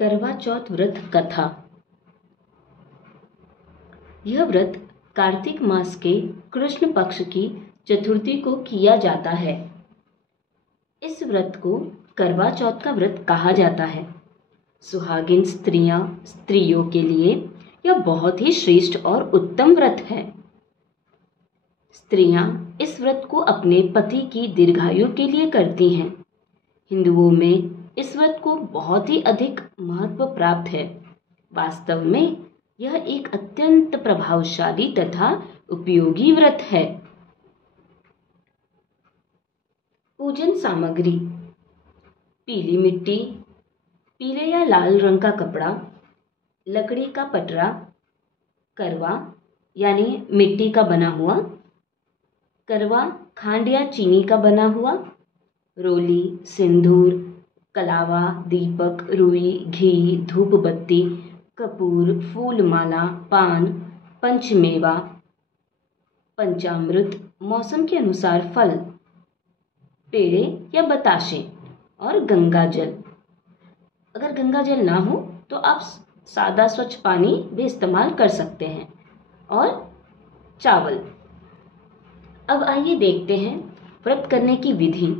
करवा चौथ व्रत कथा। यह व्रत कार्तिक मास के कृष्ण पक्ष की चतुर्थी को किया जाता है। इस व्रत को करवा चौथ का व्रत कहा जाता है। सुहागिन स्त्रियों के लिए यह बहुत ही श्रेष्ठ और उत्तम व्रत है। स्त्रियां इस व्रत को अपने पति की दीर्घायु के लिए करती हैं। हिंदुओं में इस व्रत को बहुत ही अधिक महत्व प्राप्त है। वास्तव में यह एक अत्यंत प्रभावशाली तथा उपयोगी व्रत है। पूजन सामग्री: पीली मिट्टी, पीले या लाल रंग का कपड़ा, लकड़ी का पटरा, करवा यानी मिट्टी का बना हुआ, करवा खांड या चीनी का बना हुआ, रोली, सिंदूर, कलावा, दीपक, रुई, घी, धूप बत्ती, कपूर, फूल माला, पान, पंचमेवा, पंचामृत, मौसम के अनुसार फल, पेड़े या बताशे और गंगा जल। अगर गंगा जल ना हो तो आप सादा स्वच्छ पानी भी इस्तेमाल कर सकते हैं, और चावल। अब आइए देखते हैं व्रत करने की विधि।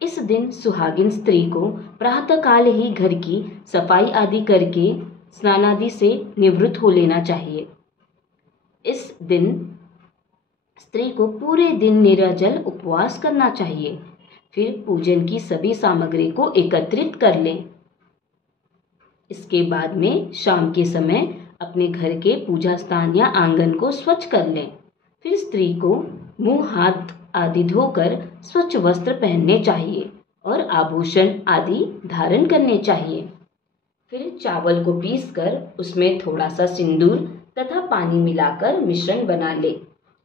इस दिन सुहागिन स्त्री को प्रातःकाल ही घर की सफाई आदि करके स्नान आदि से निवृत्त हो लेना चाहिए। इस दिन स्त्री को पूरे दिन निर्जल उपवास करना चाहिए। फिर पूजन की सभी सामग्री को एकत्रित कर लें। इसके बाद में शाम के समय अपने घर के पूजा स्थान या आंगन को स्वच्छ कर लें। फिर स्त्री को मुंह हाथ आदि धोकर स्वच्छ वस्त्र पहनने चाहिए और आभूषण आदि धारण करने चाहिए। फिर चावल को पीसकर उसमें थोड़ा सा सिंदूर तथा पानी मिलाकर मिश्रण बना ले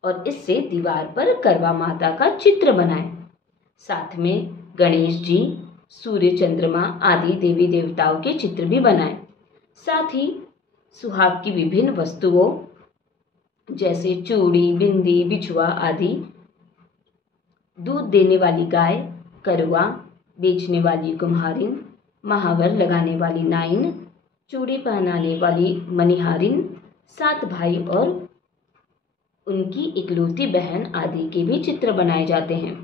और इससे दीवार पर करवा माता का चित्र बनाएं। साथ में गणेश जी, सूर्य, चंद्रमा आदि देवी देवताओं के चित्र भी बनाएं। साथ ही सुहाग की विभिन्न वस्तुओं जैसे चूड़ी, बिंदी, बिछुआ आदि, दूध देने वाली गाय, करवा बेचने वाली कुम्हारिन, महावर लगाने वाली नाइन, चूड़ी पहनाने वाली मनिहारिन, 7 भाई और उनकी इकलौती बहन आदि के भी चित्र बनाए जाते हैं।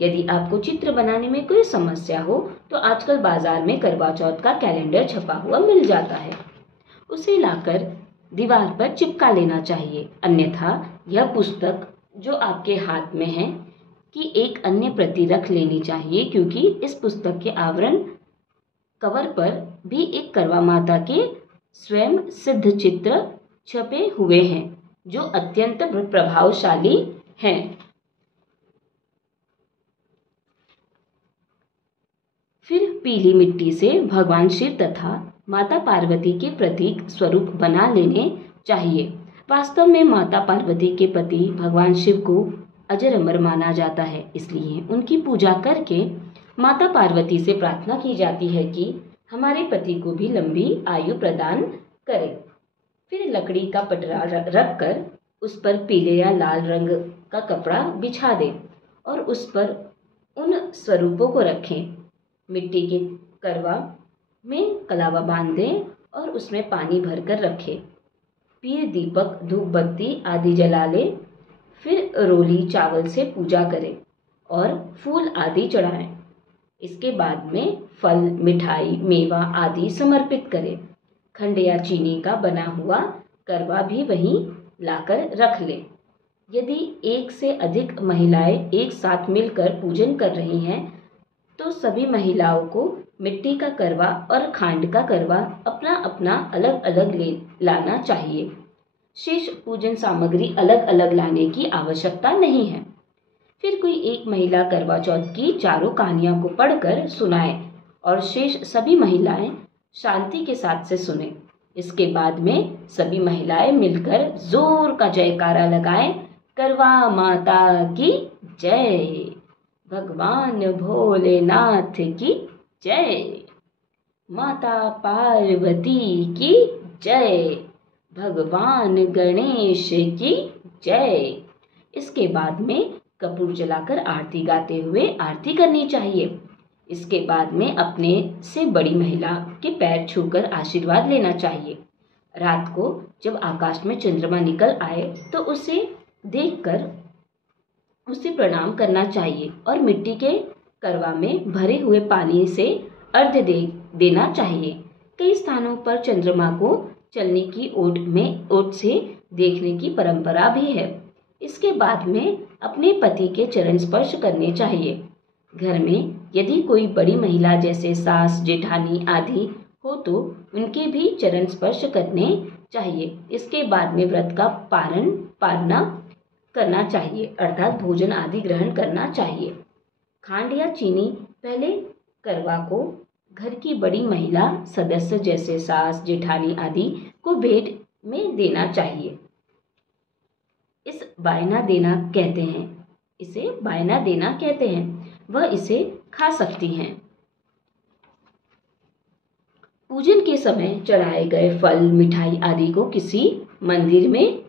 यदि आपको चित्र बनाने में कोई समस्या हो तो आजकल बाजार में करवा चौथ का कैलेंडर छपा हुआ मिल जाता है, उसे लाकर दीवार पर चिपका लेना चाहिए। अन्यथा यह पुस्तक जो आपके हाथ में है की एक अन्य प्रति रख लेनी चाहिए, क्योंकि इस पुस्तक के आवरण कवर पर भी एक करवा माता के स्वयं सिद्ध चित्र छपे हुए हैं जो अत्यंत प्रभावशाली हैं। फिर पीली मिट्टी से भगवान शिव तथा माता पार्वती के प्रतीक स्वरूप बना लेने चाहिए। वास्तव में माता पार्वती के पति भगवान शिव को अजर अमर माना जाता है, इसलिए उनकी पूजा करके माता पार्वती से प्रार्थना की जाती है कि हमारे पति को भी लंबी आयु प्रदान करें। फिर लकड़ी का पटरा रखकर उस पर पीले या लाल रंग का कपड़ा बिछा दें और उस पर उन स्वरूपों को रखें। मिट्टी के करवा में कलावा बांध दें और उसमें पानी भरकर रखें। फिर दीपक, धूप बत्ती आदि जला लें। फिर रोली चावल से पूजा करें और फूल आदि चढ़ाएं। इसके बाद में फल, मिठाई, मेवा आदि समर्पित करें। खंड या चीनी का बना हुआ करवा भी वहीं लाकर रख लें। यदि एक से अधिक महिलाएं एक साथ मिलकर पूजन कर रही हैं तो सभी महिलाओं को मिट्टी का करवा और खांड का करवा अपना अपना अलग अलग ले लाना चाहिए। शेष पूजन सामग्री अलग अलग लाने की आवश्यकता नहीं है। फिर कोई एक महिला करवा चौथ की चारों कहानियों को पढ़कर सुनाए और शेष सभी महिलाएं शांति के साथ से सुने। इसके बाद में सभी महिलाएं मिलकर जोर का जयकारा लगाएं, करवा माता की जय, भगवान भोलेनाथ की जय, माता पार्वती की जय, भगवान गणेश की जय। इसके बाद में कपूर जलाकर आरती गाते हुए आरती करनी चाहिए। इसके बाद में अपने से बड़ी महिला के पैर छूकर आशीर्वाद लेना चाहिए। रात को जब आकाश में चंद्रमा निकल आए तो उसे देखकर उसे प्रणाम करना चाहिए और मिट्टी के करवा में भरे हुए पानी से अर्घ्य देना चाहिए। कई स्थानों पर चंद्रमा को चलने की ओट से देखने की परंपरा भी है। इसके बाद में अपने पति के चरण स्पर्श करने चाहिए। घर में यदि कोई बड़ी महिला जैसे सास, जेठानी आदि हो तो उनके भी चरण स्पर्श करने चाहिए। इसके बाद में व्रत का पालना करना चाहिए, अर्थात भोजन आदि ग्रहण करना चाहिए। खांड या चीनी पहले करवा को घर की बड़ी महिला सदस्य जैसे सास, जेठानी आदि को भेंट में देना चाहिए। इसे बायना देना कहते हैं। वह इसे खा सकती हैं। पूजन के समय चढ़ाए गए फल, मिठाई आदि को किसी मंदिर में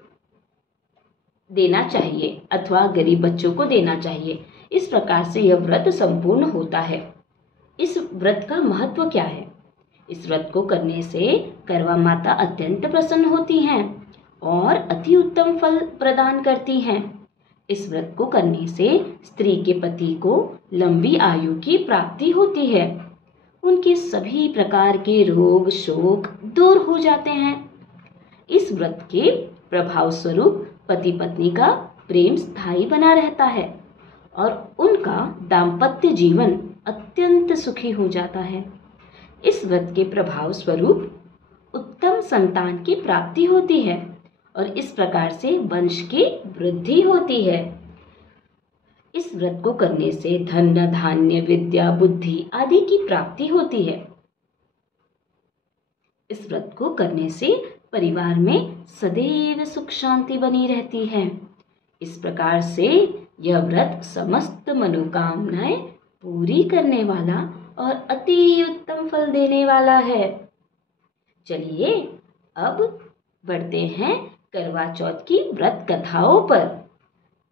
देना चाहिए अथवा गरीब बच्चों को देना चाहिए। इस प्रकार से यह व्रत संपूर्ण होता है। इस व्रत का महत्व क्या है? इस व्रत को करने से करवा माता अत्यंत प्रसन्न होती हैं और अति उत्तम फल प्रदान करती हैं। इस व्रत को करने से स्त्री के पति को लंबी आयु की प्राप्ति होती है। उनके सभी प्रकार के रोग शोक दूर हो जाते हैं। इस व्रत के प्रभाव स्वरूप पति पत्नी का प्रेम स्थायी बना रहता है और उनका दाम्पत्य जीवन अत्यंत सुखी हो जाता है। इस व्रत के प्रभाव स्वरूप उत्तम संतान की प्राप्ति होती है और इस प्रकार से वंश की वृद्धि होती है। इस व्रत को करने से धन, धान्य, विद्या, बुद्धि आदि की प्राप्ति होती है। इस व्रत को करने से परिवार में सदैव सुख शांति बनी रहती है। इस प्रकार से यह व्रत समस्त मनोकामनाएं पूरी करने वाला और अति उत्तम फल देने वाला है। चलिए अब बढ़ते हैं करवा चौथ की व्रत कथाओं पर।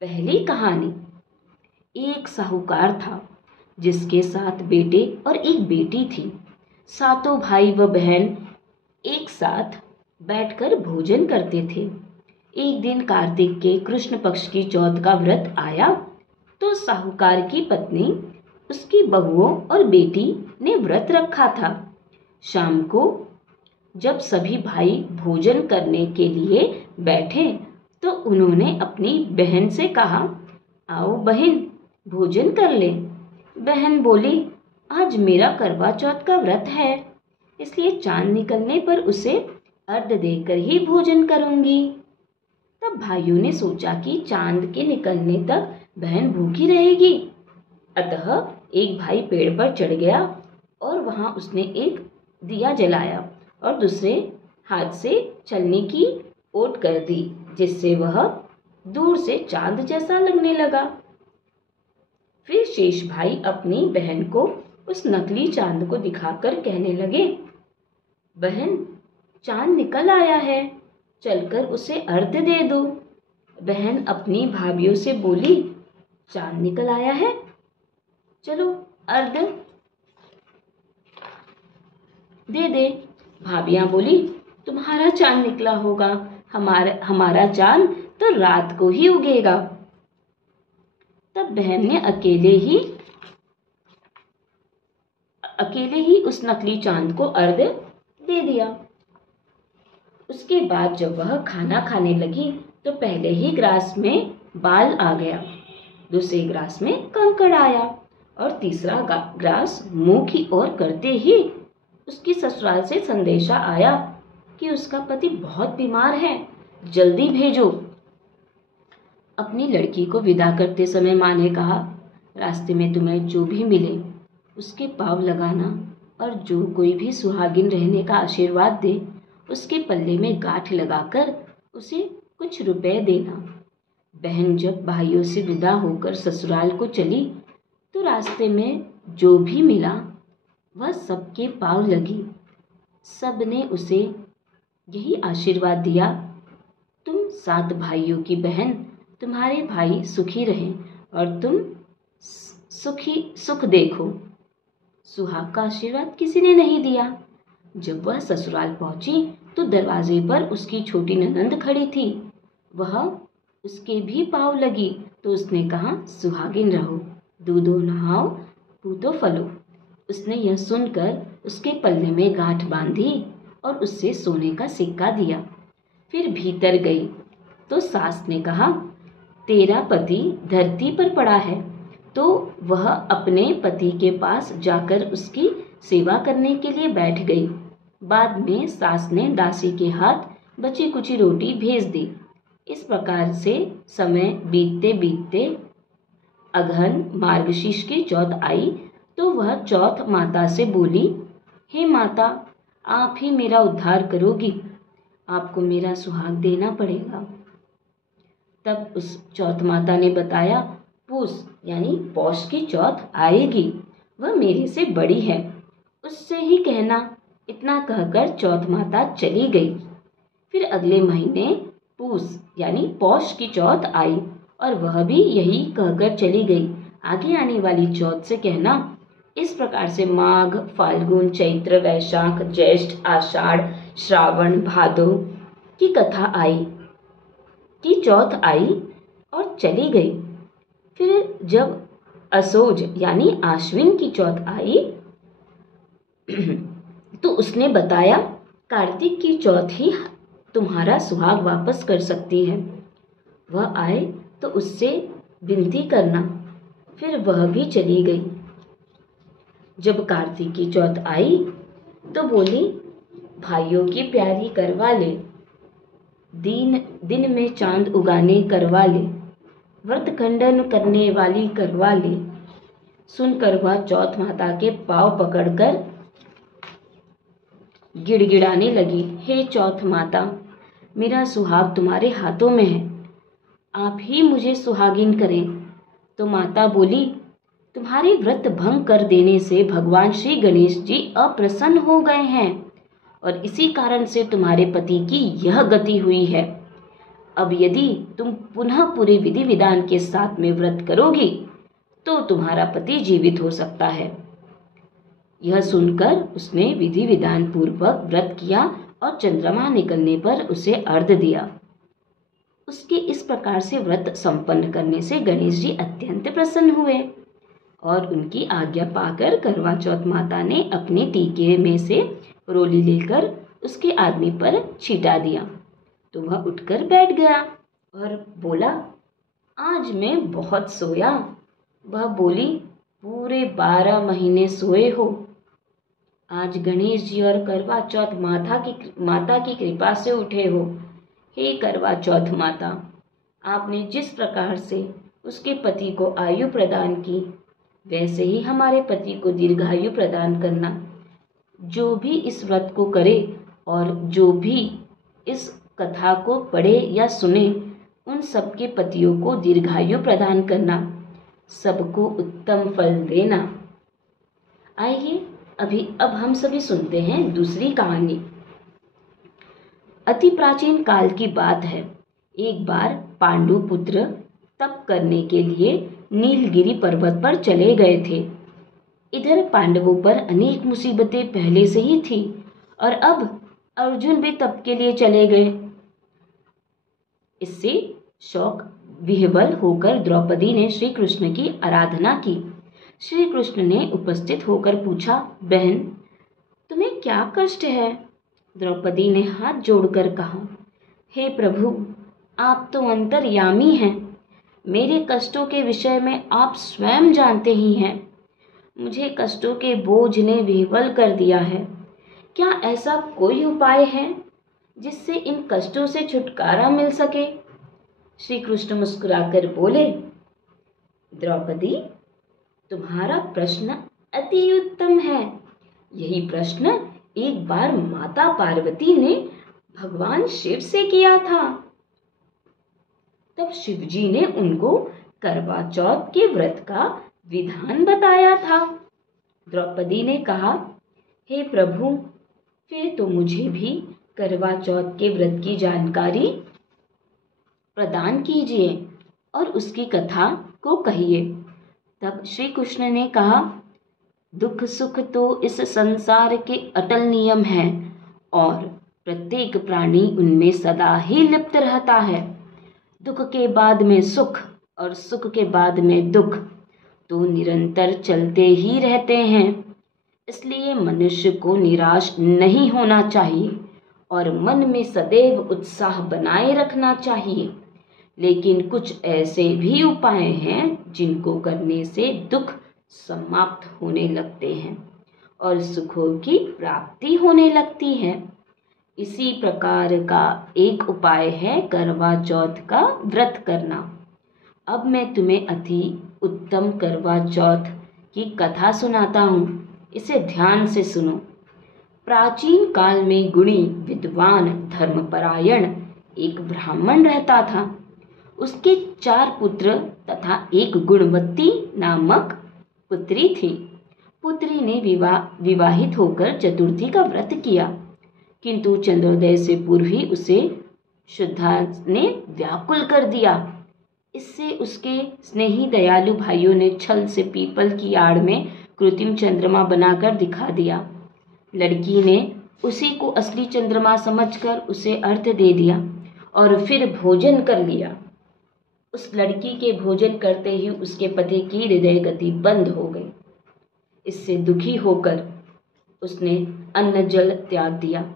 पहली कहानी। एक साहूकार था जिसके 7 बेटे और एक बेटी थी। सातों भाई व बहन एक साथ बैठकर भोजन करते थे। एक दिन कार्तिक के कृष्ण पक्ष की चौथ का व्रत आया तो साहूकार की पत्नी, उसकी बहुओं और बेटी ने व्रत रखा था। शाम को जब सभी भाई भोजन करने के लिए बैठे तो उन्होंने अपनी बहन से कहा, आओ बहन भोजन कर ले। बहन बोली, आज मेरा करवा चौथ का व्रत है, इसलिए चांद निकलने पर उसे अर्घ्य देकर ही भोजन करूंगी। तब भाइयों ने सोचा कि चांद के निकलने तक बहन भूखी रहेगी। अतः एक भाई पेड़ पर चढ़ गया और वहां उसने एक दिया जलाया और दूसरे हाथ से छलनी की ओट कर दी, जिससे वह दूर से चांद जैसा लगने लगा। फिर शेष भाई अपनी बहन को उस नकली चांद को दिखाकर कहने लगे, बहन चांद निकल आया है, चलकर उसे अर्घ्य दे दो। बहन अपनी भाभियों से बोली, चांद निकल आया है, चलो अर्घ्य दे दे। भाभियां बोली, तुम्हारा चांद निकला होगा, हमारा चांद तो रात को ही उगेगा। तब बहन ने अकेले ही उस नकली चांद को अर्घ्य दे दिया। उसके बाद जब वह खाना खाने लगी तो पहले ही ग्रास में बाल आ गया, दूसरे ग्रास में कंकड़ आया और तीसरा ग्रास मुंह की ओर करते ही उसकी ससुराल से संदेशा आया कि उसका पति बहुत बीमार है, जल्दी भेजो। अपनी लड़की को विदा करते समय माँ ने कहा, रास्ते में तुम्हें जो भी मिले उसके पाँव लगाना और जो कोई भी सुहागिन रहने का आशीर्वाद दे उसके पल्ले में गांठ लगाकर उसे कुछ रुपए देना। बहन जब भाइयों से विदा होकर ससुराल को चली तो रास्ते में जो भी मिला वह सबके पाँव लगी। सब ने उसे यही आशीर्वाद दिया, तुम 7 भाइयों की बहन, तुम्हारे भाई सुखी रहें और तुम सुख देखो। सुहाग का आशीर्वाद किसी ने नहीं दिया। जब वह ससुराल पहुंची तो दरवाजे पर उसकी छोटी ननंद खड़ी थी। वह उसके भी पाँव लगी तो उसने कहा, सुहागिन रहो, दूधो नहाओ, पूतो फलो। उसने यह सुनकर उसके पल्ले में गांठ बांधी और उससे सोने का सिक्का दिया। फिर भीतर गई तो सास ने कहा, तेरा पति धरती पर पड़ा है। तो वह अपने पति के पास जाकर उसकी सेवा करने के लिए बैठ गई। बाद में सास ने दासी के हाथ बची कुची रोटी भेज दी। इस प्रकार से समय बीतते बीतते अगहन मार्गशीर्ष की चौथ आई तो वह चौथ माता से बोली, हे माता, आप ही मेरा उद्धार करोगी, आपको मेरा सुहाग देना पड़ेगा। तब उस चौथ माता ने बताया, पूस यानी पौष की चौथ आएगी, वह मेरे से बड़ी है, उससे ही कहना। इतना कहकर चौथ माता चली गई। फिर अगले महीने पूस यानी पौष की चौथ आई और वह भी यही कहकर चली गई, आगे आने वाली चौथ से कहना। इस प्रकार से माघ, फाल्गुन, चैत्र, वैशाख, ज्येष्ठ, आषाढ़, श्रावण, भादो की कथा आई, की चौथ आई और चली गई। फिर जब असोज यानी आश्विन की चौथ आई तो उसने बताया, कार्तिक की चौथ ही तुम्हारा सुहाग वापस कर सकती है। वह आए तो उससे विनती करना। फिर वह भी चली गई। जब कार्तिक की चौथ आई तो बोली, भाइयों की प्यारी करवा ले, दिन में चांद उगाने करवा ले, व्रत खंडन करने वाली करवा ले। सुनकर वह चौथ माता के पांव पकड़कर गिड़गिड़ाने लगी, हे चौथ माता, मेरा सुहाग तुम्हारे हाथों में है, आप ही मुझे सुहागिन करें। तो माता बोली, तुम्हारे व्रत भंग कर देने से भगवान श्री गणेश जी अप्रसन्न हो गए हैं और इसी कारण से तुम्हारे पति की यह गति हुई है। अब यदि तुम पुनः पूरे विधि विधान के साथ में व्रत करोगी तो तुम्हारा पति जीवित हो सकता है। यह सुनकर उसने विधि विधान पूर्वक व्रत किया और चंद्रमा निकलने पर उसे अर्घ्य दिया। उसके इस प्रकार से व्रत संपन्न करने से गणेश जी अत्यंत प्रसन्न हुए और उनकी आज्ञा पाकर करवा चौथ माता ने अपने टीके में से रोली लेकर उसके आदमी पर छीटा दिया तो वह उठकर बैठ गया और बोला, आज मैं बहुत सोया। वह बोली, पूरे 12 महीने सोए हो। आज गणेश जी और करवा चौथ माता की कृपा से उठे हो। हे करवा चौथ माता, आपने जिस प्रकार से उसके पति को आयु प्रदान की, वैसे ही हमारे पति को दीर्घायु प्रदान करना। जो भी इस व्रत को करे और जो भी इस कथा को पढ़े या सुने, उन सबके पतियों को दीर्घायु प्रदान करना, सबको उत्तम फल देना। आइए अब हम सभी सुनते हैं दूसरी कहानी। अति प्राचीन काल की बात है। एक बार पांडु पुत्र तप करने के लिए नीलगिरी पर्वत पर चले गए थे। इधर पांडवों पर अनेक मुसीबतें पहले से ही थी और अब अर्जुन भी तप के लिए चले गए। इससे शौक विह्वल होकर द्रौपदी ने श्री कृष्ण की आराधना की। श्री कृष्ण ने उपस्थित होकर पूछा, बहन, तुम्हें क्या कष्ट है? द्रौपदी ने हाथ जोड़कर कहा, हे प्रभु, आप तो अंतर्यामी हैं। मेरे कष्टों के विषय में आप स्वयं जानते ही हैं। मुझे कष्टों के बोझ ने विह्वल कर दिया है। क्या ऐसा कोई उपाय है जिससे इन कष्टों से छुटकारा मिल सके? श्री कृष्ण मुस्कुराकर बोले, द्रौपदी, तुम्हारा प्रश्न अति उत्तम है। यही प्रश्न एक बार माता पार्वती ने भगवान शिव से किया था। तब शिव जी ने उनको करवा चौथ के व्रत का विधान बताया था। द्रौपदी ने कहा, हे प्रभु, फिर तो मुझे भी करवा चौथ के व्रत की जानकारी प्रदान कीजिए और उसकी कथा को कहिए। तब श्री कृष्ण ने कहा, दुख सुख तो इस संसार के अटल नियम हैं और प्रत्येक प्राणी उनमें सदा ही लिप्त रहता है। दुख के बाद में सुख और सुख के बाद में दुख तो निरंतर चलते ही रहते हैं। इसलिए मनुष्य को निराश नहीं होना चाहिए और मन में सदैव उत्साह बनाए रखना चाहिए। लेकिन कुछ ऐसे भी उपाय हैं जिनको करने से दुख समाप्त होने लगते हैं और सुखों की प्राप्ति होने लगती है। इसी प्रकार का एक उपाय है करवा चौथ का व्रत करना। अब मैं तुम्हें अति उत्तम करवा चौथ की कथा सुनाता हूँ, इसे ध्यान से सुनो। प्राचीन काल में गुणी विद्वान धर्मपरायण एक ब्राह्मण रहता था। उसके 4 पुत्र तथा एक गुणवती नामक पुत्री थी। पुत्री ने विवाहित होकर चतुर्थी का व्रत किया, किंतु चंद्रोदय से पूर्व ही उसे शुद्धा ने व्याकुल कर दिया। इससे उसके स्नेही दयालु भाइयों ने छल से पीपल की आड़ में कृत्रिम चंद्रमा बनाकर दिखा दिया। लड़की ने उसी को असली चंद्रमा समझकर उसे अर्घ्य दे दिया और फिर भोजन कर लिया। उस लड़की के भोजन करते ही उसके पति की हृदय गति बंद हो गई। इससे दुखी होकर उसने अन्न जल त्याग दिया।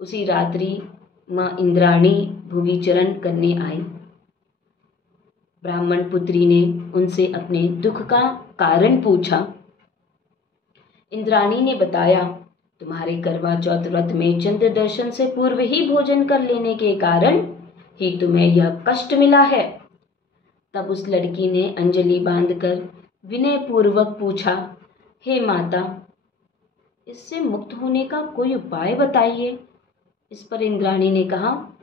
उसी रात्रि मां इंद्राणी भुविचरण करने आई। ब्राह्मण पुत्री ने उनसे अपने दुख का कारण पूछा। इंद्राणी ने बताया, तुम्हारे करवा चौथ व्रत में चंद्र दर्शन से पूर्व ही भोजन कर लेने के कारण ही तुम्हें यह कष्ट मिला है। तब उस लड़की ने अंजलि बांधकर विनय पूर्वक पूछा, हे माता, इससे मुक्त होने का कोई उपाय बताइए। इस पर इंद्राणी ने कहा,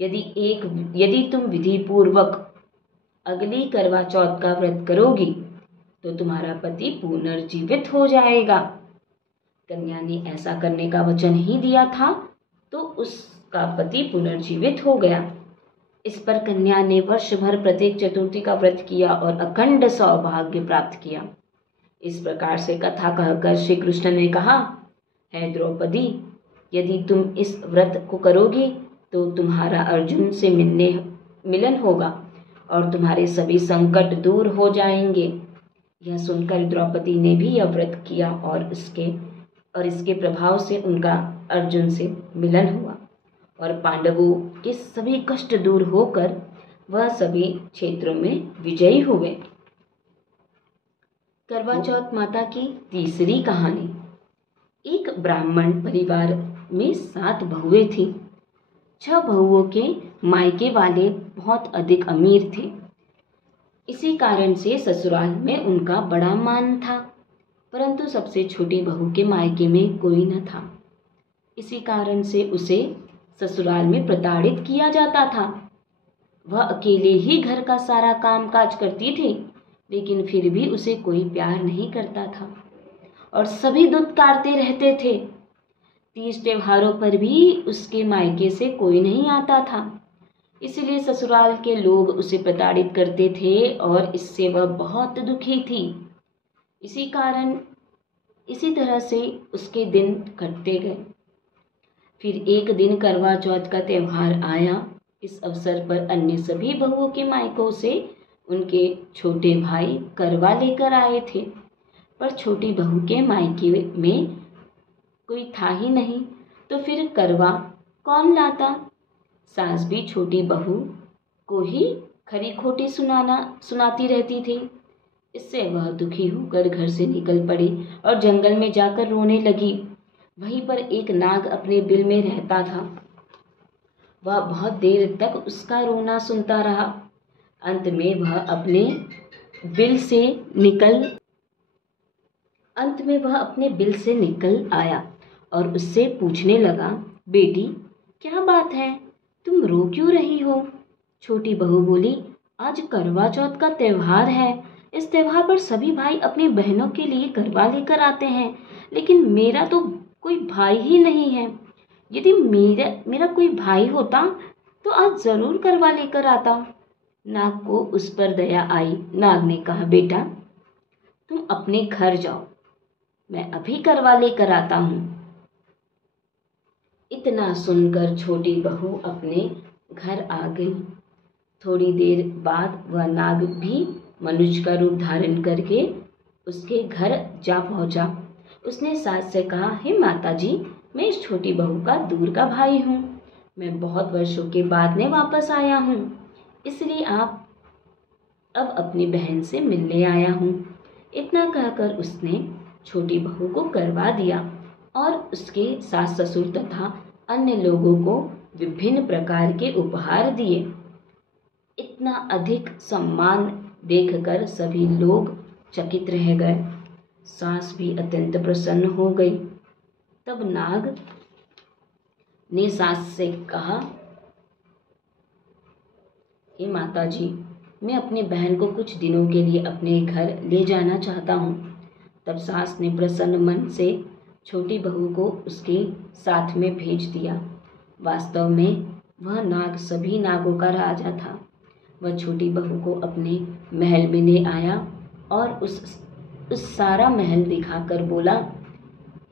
यदि तुम विधि पूर्वक अगली करवा चौथ का व्रत करोगी तो तुम्हारा पति पुनर्जीवित हो जाएगा। कन्या ने ऐसा करने का वचन ही दिया था तो उसका पति पुनर्जीवित हो गया। इस पर कन्या ने वर्ष भर प्रत्येक चतुर्थी का व्रत किया और अखंड सौभाग्य प्राप्त किया। इस प्रकार से कथा कहकर श्री कृष्ण ने कहा, है द्रौपदी, यदि तुम इस व्रत को करोगी तो तुम्हारा अर्जुन से मिलन होगा और तुम्हारे सभी संकट दूर हो जाएंगे। यह सुनकर द्रौपदी ने भी यह व्रत किया और इसके प्रभाव से उनका अर्जुन से मिलन हुआ और पांडवों के सभी कष्ट दूर होकर वह सभी क्षेत्रों में विजयी हुए। करवा चौथ माता की तीसरी कहानी। एक ब्राह्मण परिवार में 7 बहुएं थी। 6 बहुओं के मायके वाले बहुत अधिक अमीर थे। इसी कारण से ससुराल में उनका बड़ा मान था, परंतु सबसे छोटी बहू के मायके में कोई न था। इसी कारण से उसे ससुराल में प्रताड़ित किया जाता था। वह अकेले ही घर का सारा काम काज करती थी, लेकिन फिर भी उसे कोई प्यार नहीं करता था और सभी दुत्कारते रहते थे। तीज त्योहारों पर भी उसके मायके से कोई नहीं आता था, इसलिए ससुराल के लोग उसे प्रताड़ित करते थे और इससे वह बहुत दुखी थी। इसी तरह से उसके दिन कटते गए। फिर एक दिन करवा चौथ का त्योहार आया। इस अवसर पर अन्य सभी बहुओं के मायकों से उनके छोटे भाई करवा लेकर आए थे, पर छोटी बहू के मायके में कोई था ही नहीं, तो फिर करवा कौन लाता। सास भी छोटी बहू को ही खरी खोटी सुनाती रहती थी। इससे वह दुखी होकर घर से निकल पड़ी और जंगल में जाकर रोने लगी। वहीं पर एक नाग अपने बिल में रहता था। वह बहुत देर तक उसका रोना सुनता रहा। अंत में वह अपने बिल से निकल आया और उससे पूछने लगा, बेटी क्या बात है, तुम रो क्यों रही हो। छोटी बहू बोली, आज करवा चौथ का त्योहार है। इस त्योहार पर सभी भाई अपनी बहनों के लिए करवा लेकर आते हैं, लेकिन मेरा तो कोई भाई ही नहीं है। यदि मेरा कोई भाई होता तो आज जरूर करवा लेकर आता। नाग को उस पर दया आई। नाग ने कहा, बेटा तुम अपने घर जाओ, मैं अभी करवा लेकर आता हूँ। इतना सुनकर छोटी बहू अपने घर आ गई। थोड़ी देर बाद वह नाग भी मनुष्य का रूप धारण करके उसके घर जा पहुंचा। उसने सास से कहा, हे माता जी, मैं इस छोटी बहू का दूर का भाई हूँ। मैं बहुत वर्षों के बाद में वापस आया हूँ, इसलिए आप अब अपनी बहन से मिलने आया हूँ। इतना कहकर उसने छोटी बहू को करवा दिया और उसके सास ससुर तथा अन्य लोगों को विभिन्न प्रकार के उपहार दिए। इतना अधिक सम्मान देखकर सभी लोग चकित रह गए। सास भी अत्यंत प्रसन्न हो गई। तब नाग ने सास से कहा, हे माता जी, मैं अपनी बहन को कुछ दिनों के लिए अपने घर ले जाना चाहता हूँ। तब सास ने प्रसन्न मन से छोटी बहू को उसके साथ में भेज दिया। वास्तव में वह नाग सभी नागों का राजा था। वह छोटी बहू को अपने महल में ले आया और उस सारा महल दिखाकर बोला,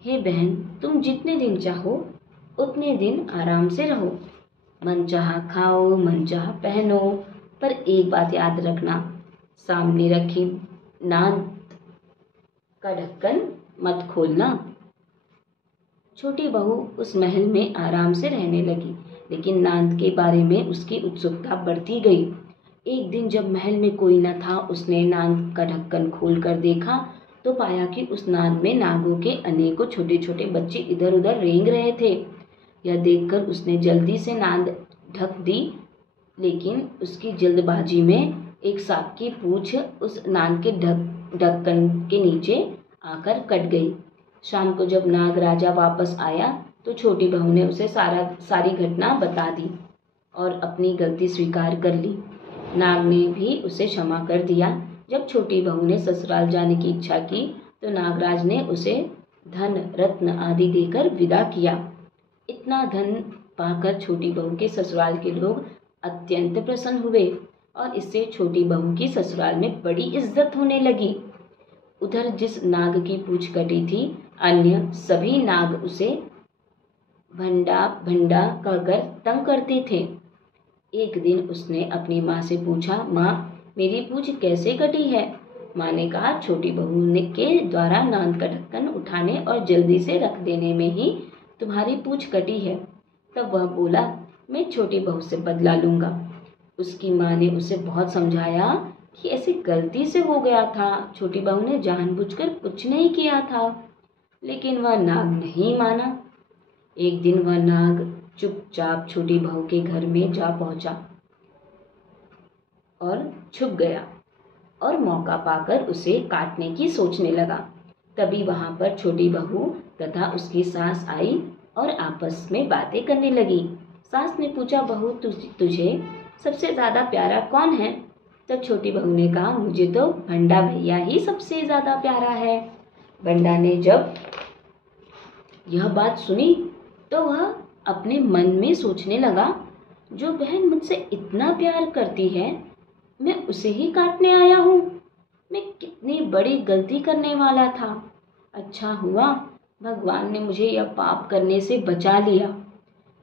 हे बहन, तुम जितने दिन चाहो उतने दिन आराम से रहो, मनचाहा खाओ, मनचाहा पहनो, पर एक बात याद रखना, सामने रखी नांद का ढक्कन मत खोलना। छोटी बहू उस महल में आराम से रहने लगी, लेकिन नांद के बारे में उसकी उत्सुकता बढ़ती गई। एक दिन जब महल में कोई न था, उसने नांद का ढक्कन खोलकर देखा तो पाया कि उस नांद में नागों के अनेकों छोटे छोटे बच्चे इधर उधर रेंग रहे थे। यह देखकर उसने जल्दी से नांद ढक दी, लेकिन उसकी जल्दबाजी में एक सांप की पूंछ उस नांद के ढक्कन के नीचे आकर कट गई। शाम को जब नाग राजा वापस आया तो छोटी बहू ने उसे सारी घटना बता दी और अपनी गलती स्वीकार कर ली। नाग ने भी उसे क्षमा कर दिया। जब छोटी बहू ने ससुराल जाने की इच्छा की तो नागराज ने उसे धन रत्न आदि देकर विदा किया। इतना धन पाकर छोटी बहू के ससुराल के लोग अत्यंत प्रसन्न हुए और इससे छोटी बहू की ससुराल में बड़ी इज्जत होने लगी। उधर जिस नाग की पूंछ कटी थी, अन्य सभी नाग उसे भंडा भंडा कहकर तंग करते थे। एक दिन उसने अपनी माँ से पूछा, माँ, मेरी पूंछ कैसे कटी है? माँ ने कहा, छोटी बहू ने के द्वारा नांद का ढक्कन उठाने और जल्दी से रख देने में ही तुम्हारी पूंछ कटी है। तब वह बोला, मैं छोटी बहू से बदला लूंगा। उसकी माँ ने उसे बहुत समझाया कि ऐसी गलती से हो गया था, छोटी बहू ने जानबूझकर कुछ नहीं किया था, लेकिन वह नाग नहीं माना। एक दिन वह नाग चुपचाप छोटी बहू के घर में जा पहुंचा और छुप गया और मौका पाकर उसे काटने की सोचने लगा। तभी वहां पर छोटी बहू तथा उसकी सास आई और आपस में बातें करने लगी। सास ने पूछा, बहू, तुझे सबसे ज्यादा प्यारा कौन है? तब छोटी बहू ने कहा, मुझे तो भंडा भैया ही सबसे ज्यादा प्यारा है। भंडा ने जब यह बात सुनी तो वह अपने मन में सोचने लगा, जो बहन मुझसे इतना प्यार करती है, मैं उसे ही काटने आया हूँ। मैं कितनी बड़ी गलती करने वाला था। अच्छा हुआ भगवान ने मुझे यह पाप करने से बचा लिया।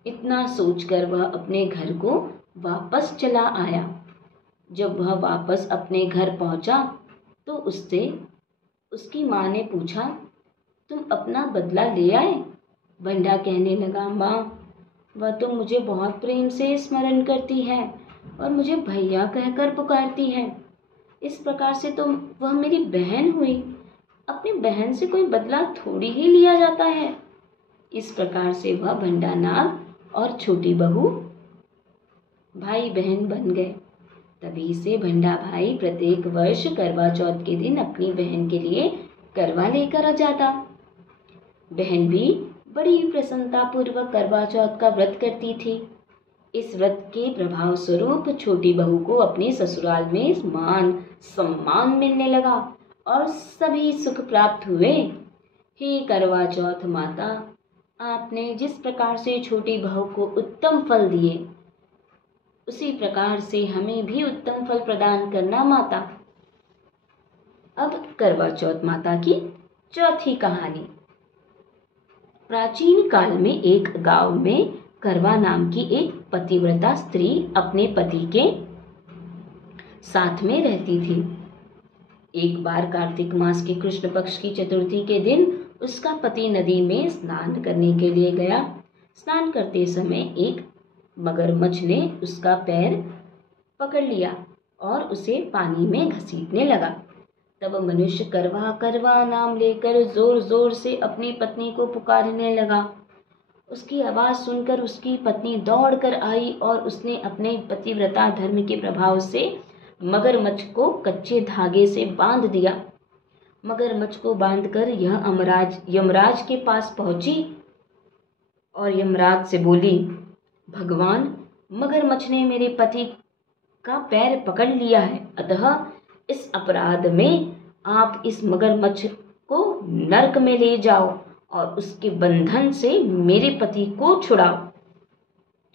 इतना सोचकर वह अपने घर को वापस चला आया। जब वह वापस अपने घर पहुंचा तो उससे उसकी माँ ने पूछा, तुम अपना बदला ले आए? भंडा कहने लगा, माँ, वह तो मुझे बहुत प्रेम से स्मरण करती है और मुझे भैया कहकर पुकारती है। इस प्रकार से तो वह मेरी बहन हुई। अपनी बहन से कोई बदला थोड़ी ही लिया जाता है। इस प्रकार से वह भंडा नाग और छोटी बहू भाई बहन बन गए। तभी से भंडा भाई प्रत्येक वर्ष करवा चौथ के दिन अपनी बहन के लिए करवा लेकर आ जाता। बहन भी बड़ी प्रसन्नता पूर्वक करवा चौथ का व्रत करती थी। इस व्रत के प्रभाव स्वरूप छोटी बहू को अपने ससुराल में मान सम्मान मिलने लगा और सभी सुख प्राप्त हुए। हे करवा चौथ माता, आपने जिस प्रकार से छोटी बहू को उत्तम फल दिए, उसी प्रकार से हमें भी उत्तम फल प्रदान करना माता। अब करवा चौथ माता की चौथी कहानी। प्राचीन काल में एक गांव में करवा नाम की एक पतिव्रता स्त्री अपने पति के साथ में रहती थी। एक बार कार्तिक मास के कृष्ण पक्ष की चतुर्थी के दिन उसका पति नदी में स्नान करने के लिए गया। स्नान करते समय एक मगरमच्छ ने उसका पैर पकड़ लिया और उसे पानी में घसीटने लगा। तब मनुष्य करवा करवा नाम लेकर जोर जोर से अपनी पत्नी को पुकारने लगा। उसकी आवाज सुनकर उसकी पत्नी दौड़कर आई और उसने अपने पतिव्रता धर्म के प्रभाव से मगरमच्छ को कच्चे धागे से बांध दिया। मगरमच्छ को बांधकर यह यमराज के पास पहुंची और यमराज से बोली, भगवान, मगरमच्छ ने मेरे पति का पैर पकड़ लिया है, अतः इस अपराध में आप इस मगरमच्छ को नरक में ले जाओ और उसके बंधन से मेरे पति को छुड़ाओ।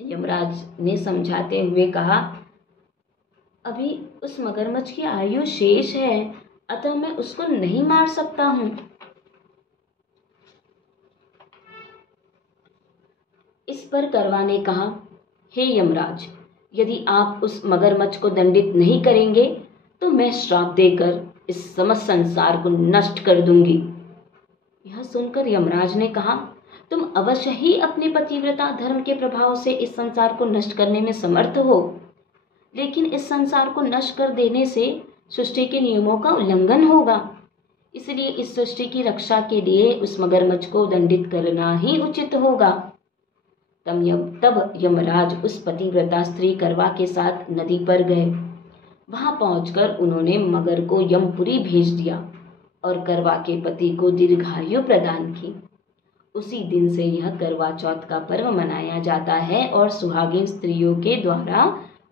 यमराज ने समझाते हुए कहा, अभी उस मगरमच्छ की आयु शेष है, अतः मैं उसको नहीं मार सकता हूं। इस पर करवा ने कहा, हे यमराज, यदि आप उस मगरमच्छ को दंडित नहीं करेंगे तो मैं श्राप देकर इस समस्त संसार को नष्ट कर दूंगी। यह सुनकर यमराज ने कहा, तुम अवश्य ही अपने पतिव्रता धर्म के प्रभाव से इस संसार को नष्ट करने में समर्थ हो, लेकिन इस संसार को नष्ट कर देने से सृष्टि के नियमों का उल्लंघन होगा। इसलिए इस सृष्टि की रक्षा के लिए उस मगरमच्छ को दंडित करना ही उचित होगा। तब यमराज उस पतिव्रता स्त्री करवा के साथ नदी पर गए। वहां पहुंचकर उन्होंने मगर को यमपुरी भेज दिया और करवा के पति को दीर्घायु प्रदान की। उसी दिन से यह करवा चौथ का पर्व मनाया जाता है और सुहागिन स्त्रियों के द्वारा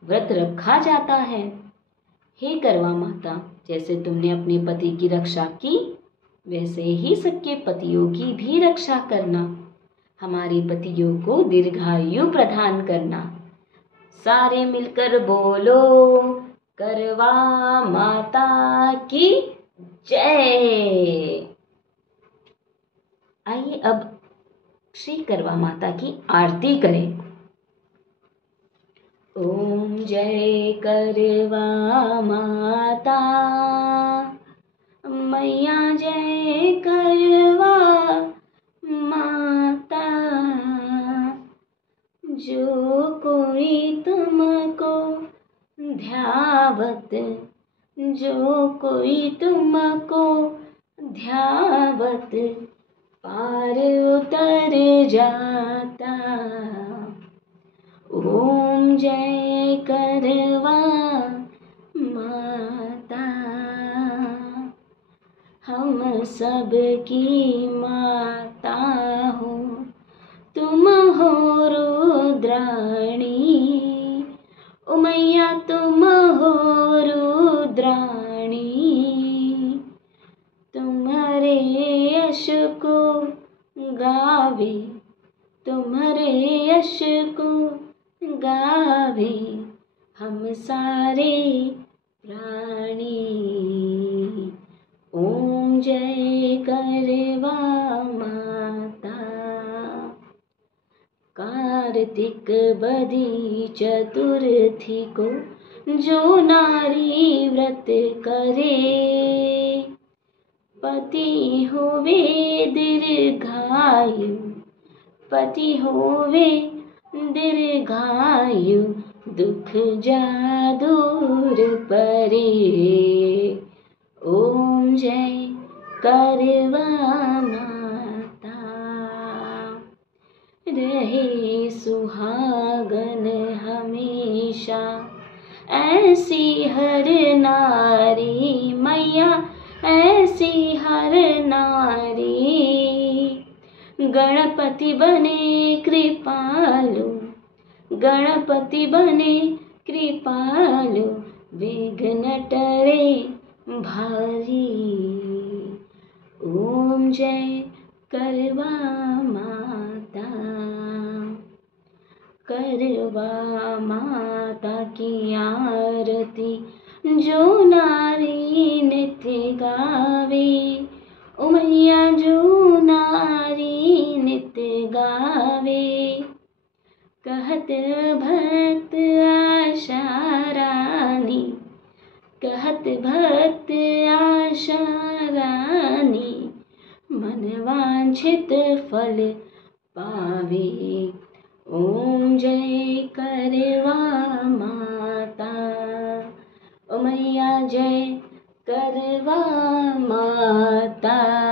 व्रत रखा जाता है। हे करवा माता, जैसे तुमने अपने पति की रक्षा की, वैसे ही सबके पतियों की भी रक्षा करना। हमारे पतियों को दीर्घायु प्रदान करना। सारे मिलकर बोलो, करवा माता की जय। आइए अब श्री करवा माता की आरती करें। ओम जय करवा माता, मैया जय करवा माता। जो कोई तुमको ध्यावत, जो कोई तुमको ध्यावत, पार उतर जाता। ओम जय करवा माता, हम सब की माता हो, तुम हो रुद्राणी। ओ मैया तुम हो रुद्राणी, तुम्हारे यश को गावे, तुम्हारे यश को गावे हम सारे प्राणी। ओम जय करवा माता। कार्तिक बदी चतुर्थी को जो नारी व्रत करे, पति होवे दीर्घायु, पति होवे दीर्घायु, दुख जा दूर परे। ओम जय करवा माता। रहे सुहागन हमेशा ऐसी हर नारी, मैया ऐसी हर नारी। गणपति बने कृपालु, गणपति बने कृपालु, विघ्न टरे भारी। ओम जय करवा माता। करवा माता की आरती जो नारी नित्य गावे, ओ मैया जो नारी नित गावे, कहत भक्त आशा रानी, कहत भक्त आशा रानी, मन वांछित फल पावे। ओम जय करवा माता, ओ मैया जय करवा माता।